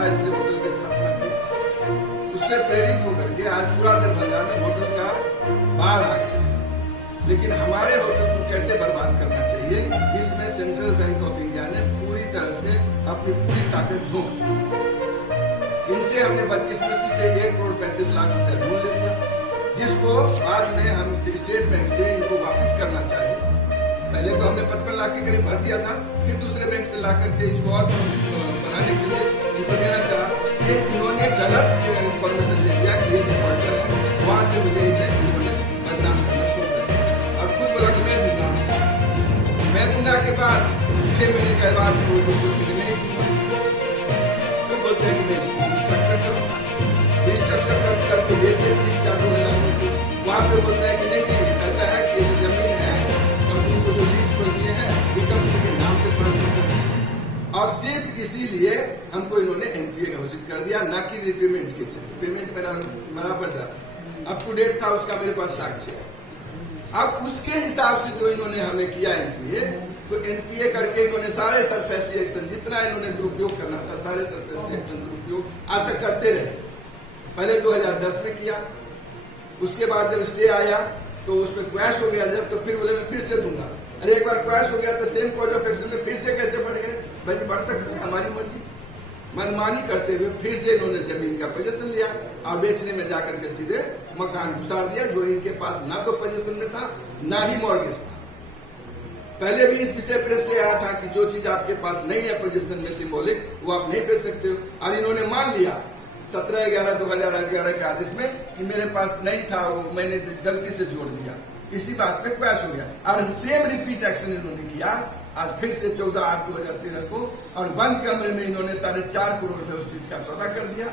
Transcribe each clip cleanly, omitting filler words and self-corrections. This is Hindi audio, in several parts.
था इसलिए होटल की स्थापना की। उससे प्रेरित होकर के आज पूरा दरभंगा में होटल का बाढ़ आ गया। लेकिन हमारे होटल को कैसे बर्बाद करना चाहिए, इसमें सेंट्रल बैंक ऑफ इंडिया ने पूरी तरह से अपनी पूरी ताकत झोंक दी। इनसे हमने बदकिस्मती से 1 करोड़ 35 लाख रुपए लोन ले लिया, जिसको बाद में हम स्टेट बैंक से इनको वापस करना चाहिए। पहले तो हमने 55 लाख के करीब भर दिया था, फिर दूसरे बैंक से ला करके इसको और बढ़ाने के लिए इनको देना चाहा। इन्होंने गलत इन्फॉर्मेशन दे दिया कि ये डिफॉल्टर है, वहां से मुझे इन्होंने बदनाम करना शुरू कर दिया। और खुद बोला कि मैं दूंगा के बाद 6 महीने के बाद नहीं दूंगा। तो बोलते हैं कि मैं रिस्ट्रक्चर करके देते 30-40 हजार को। वहां पे बोलते हैं कि नहीं ऐसा है कि जमीन है कंपनी को जो लीज पर दिए हैं ये कंपनी के नाम से ट्रांसफर कर दिया। और सिर्फ इसीलिए हमको इन्होंने एनपीए घोषित कर दिया, ना कि रिपेमेंट के चलते। पेमेंट मेरा बराबर जाता अप टू डेट था, उसका मेरे पास साक्ष्य है। अब उसके हिसाब से जो इन्होंने हमें किया एनपीए, तो एनपीए करके इन्होंने सारे सरफेसी एक्शन जितना इन्होंने दुरुपयोग करना था, सारे सरफेसी एक्शन दुरुपयोग आज तक करते रहे। पहले 2010 में किया, उसके बाद जब स्टे आया तो उसमें क्वैश हो गया जब, तो फिर बोले मैं फिर से दूंगा। अरे एक बार क्वैश हो गया तो सेम कॉज ऑफ एक्शन में फिर से कैसे बढ़ गए? भाई बढ़ सकते हैं, हमारी मर्जी। मनमानी करते हुए फिर से इन्होंने जमीन का पोजीशन लिया और बेचने में जाकर के सीधे मकान घुसार दिया, जो इनके पास ना तो पोजीशन में था ना ही मॉर्गेज था। पहले भी इस विषय पर स्टे आया था कि जो चीज आपके पास नहीं है पोजीशन में सिंबॉलिक, वो आप नहीं बेच सकते हो। और इन्होंने मान लिया 17/11/2011 के आदेश में कि मेरे पास नहीं था, वो मैंने गलती से जोड़ दिया। इसी बात पे क्वैश हो गया और सेम रिपीट एक्शन इन्होंने किया आज फिर से 14/8/2013 को। और बंद कमरे में इन्होंने 4.5 करोड़ में उस चीज का सौदा कर दिया,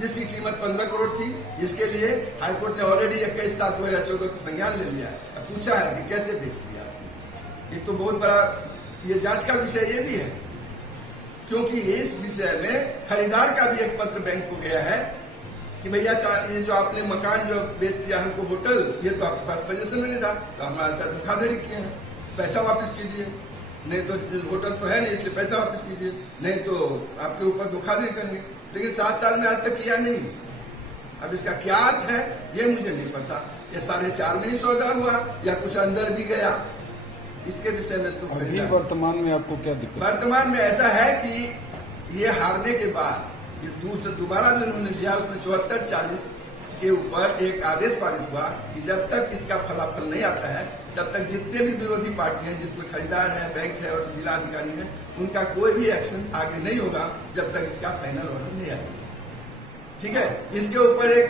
जिसकी कीमत 15 करोड़ थी। इसके लिए हाईकोर्ट ने ऑलरेडी 21/7/2014 को संज्ञान ले लिया है। पूछा है कि कैसे बेच दिया। एक तो बहुत बड़ा ये जांच का विषय ये भी है, क्योंकि इस विषय में खरीदार का भी एक पत्र बैंक को गया है कि भैया ये जो आपने मकान जो बेच दिया हमको होटल, ये तो आपके पास पोजीशन में नहीं था, तो हमारे साथ धोखाधड़ी किए हैं, पैसा वापस कीजिए। नहीं तो होटल तो है नहीं, इसलिए पैसा वापस कीजिए, नहीं तो आपके ऊपर धोखाधड़ी करेंगे। लेकिन 7 साल में आज तक किया नहीं। अब इसका क्या अर्थ है ये मुझे नहीं पता। ये 4.5 में ही सौदा हुआ या कुछ अंदर भी गया, इसके विषय में तो अभी वर्तमान में आपको क्या दिक्कत? वर्तमान में ऐसा है कि ये हारने के बाद ये दोबारा जो इन्होंने लिया उसमें 74-40 के ऊपर एक आदेश पारित हुआ कि जब तक इसका फलाफल नहीं आता है तब तक जितने भी विरोधी पार्टी हैं, जिसमें खरीदार है, बैंक है और जिला अधिकारी है, उनका कोई भी एक्शन आगे नहीं होगा जब तक इसका फाइनल ऑर्डर नहीं आएगा। ठीक है, इसके ऊपर एक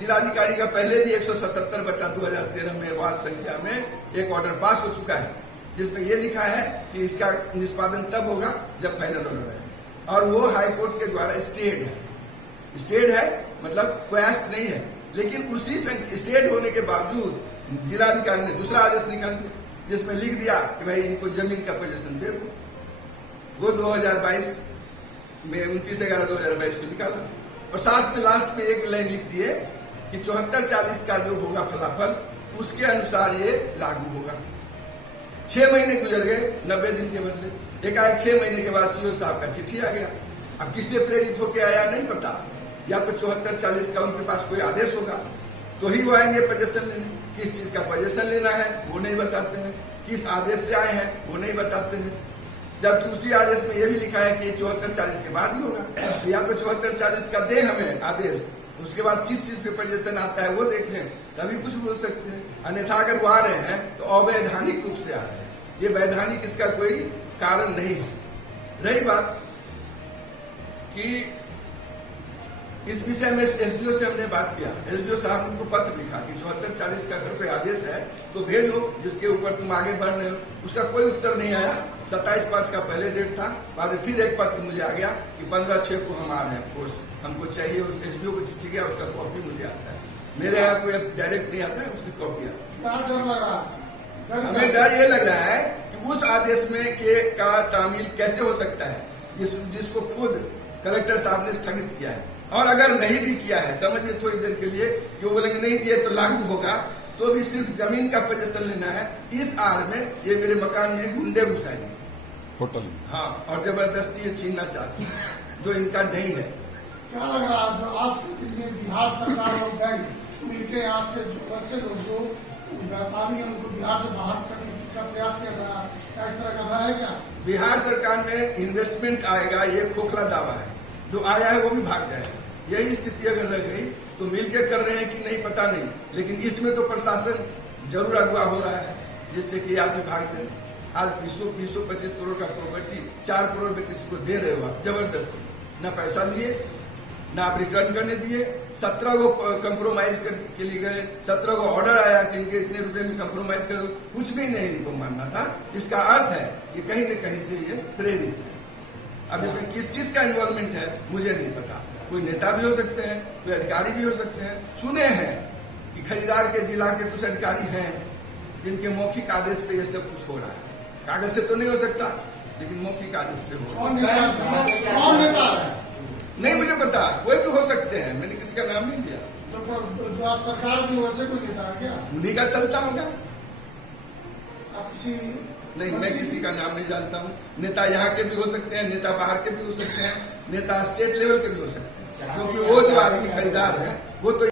जिलाधिकारी का पहले भी 177/2013 में वाद संख्या में एक ऑर्डर पास हो चुका है, जिसमें यह लिखा है कि इसका निष्पादन तब होगा जब फाइनल ऑर्डर आए। और वो हाईकोर्ट के द्वारा स्टेड है। स्टेड है मतलब क्वैश नहीं है, लेकिन उसी स्टेड होने के बावजूद जिलाधिकारी ने दूसरा आदेश निकाल दिया, जिसमें लिख दिया कि भाई इनको जमीन का पोजीशन दे दो। वो 2022 में 29/11/2022 को निकाला और साथ में लास्ट में एक लाइन लिख दिए कि 74-40 का जो होगा फलाफल उसके अनुसार ये लागू होगा। 6 महीने गुजर गए 90 दिन के बदले। एकाएक 6 महीने के बाद सीओ साहब का चिट्ठी आ गया। अब किससे प्रेरित होकर आया नहीं पता, या तो 74-40 का उनके पास कोई आदेश होगा तो ही वो आएंगे पोजीशन लेने। किस चीज का पोजीशन लेना है वो नहीं बताते हैं, किस आदेश से आए हैं वो नहीं बताते हैं। जबकि उसी आदेश में यह भी लिखा है कि 74-40 के बाद ही होगा। या तो 74-40 का दे हमें आदेश, उसके बाद किस चीज पे पोजीशन आता है वो देखें, तभी कुछ बोल सकते हैं। अन्यथा अगर वो आ रहे हैं तो अवैधानिक रूप से आ रहे हैं, ये वैधानिक इसका कोई कारण नहीं है। रही बात कि इस विषय में एसडीओ से हमने बात किया, एसडीओ साहब ने उनको पत्र लिखा कि 74-40 का अगर कोई आदेश है तो भेजो जिसके ऊपर तुम आगे बढ़ रहे हो। उसका कोई उत्तर नहीं आया। 27/5 का पहले डेट था, बाद में फिर एक पत्र मुझे आ गया कि 15/6 को हम आ रहे हैं, कोर्स हमको चाहिए। उस एसडीओ को चिट्ठी गया, उसका कॉपी मुझे आता है। मेरे यहाँ कोई डायरेक्ट नहीं आता है, उसकी कॉपी आती है। हमें डर ये लग रहा है कि उस आदेश में का तामील कैसे हो सकता है जिसको खुद कलेक्टर साहब ने स्थगित किया है। और अगर नहीं भी किया है, समझिए थोड़ी देर के लिए कि वो बोलेंगे नहीं दिए तो लागू होगा, तो भी सिर्फ जमीन का पोजीशन लेना है। इस आड़ में ये मेरे मकान में गुंडे घुसाएंगे। होटल में। हाँ, और जबरदस्ती ये छीनना चाहती है, जो इनका नहीं है। क्या लग रहा है जो आज के दिन में बिहार सरकार और बैंक मिलकर यहाँ से जो वैसे लोग जो व्यापारी हैं उनको बिहार से बाहर करने का प्रयास कर रहा है, क्या इस तरह का रहा है क्या? बिहार सरकार में इन्वेस्टमेंट आएगा, ये खोखला दावा है। जो आया है वो भी भाग जाएगा। यही स्थिति अगर रह गई तो मिलकर कर रहे हैं कि नहीं पता नहीं, लेकिन इसमें तो प्रशासन जरूर अगुवा हो रहा है, जिससे कि आदमी भाग जाए। आज 20-25 करोड़ का प्रॉपर्टी 4 करोड़ में किसी को दे रहे हो आप, जबरदस्ती। न पैसा लिए, न आप रिटर्न करने दिए। 17 को कंप्रोमाइज के लिए गए, 17 को ऑर्डर आया कि इनके इतने रुपए में कंप्रोमाइज करो, कुछ भी नहीं इनको मानना था। इसका अर्थ है कि कहीं न कहीं से ये प्रेरित है। अब इसमें किस किस का इन्वॉल्वमेंट है मुझे नहीं पता। कोई नेता भी हो सकते हैं, कोई अधिकारी भी हो सकते हैं। सुने हैं कि खरीदार के जिला के कुछ अधिकारी हैं जिनके मौखिक आदेश पे ये सब कुछ हो रहा है। कागज से तो नहीं हो सकता, लेकिन मौखिक आदेश पे हो रहा है। कौन नेता है? नहीं मुझे पता, कोई भी हो सकते हैं, मैंने किसी का नाम नहीं दिया। जो आज सरकार भी वैसे कोई नेता है क्या? उन्हीं का चलता होगा। आप किसी नहीं, मैं किसी का नाम नहीं जानता हूँ। नेता यहाँ के भी हो सकते हैं, नेता बाहर के भी हो सकते हैं, नेता स्टेट लेवल के भी हो सकते हैं, क्योंकि वो जो आदमी खरीदार है वो तो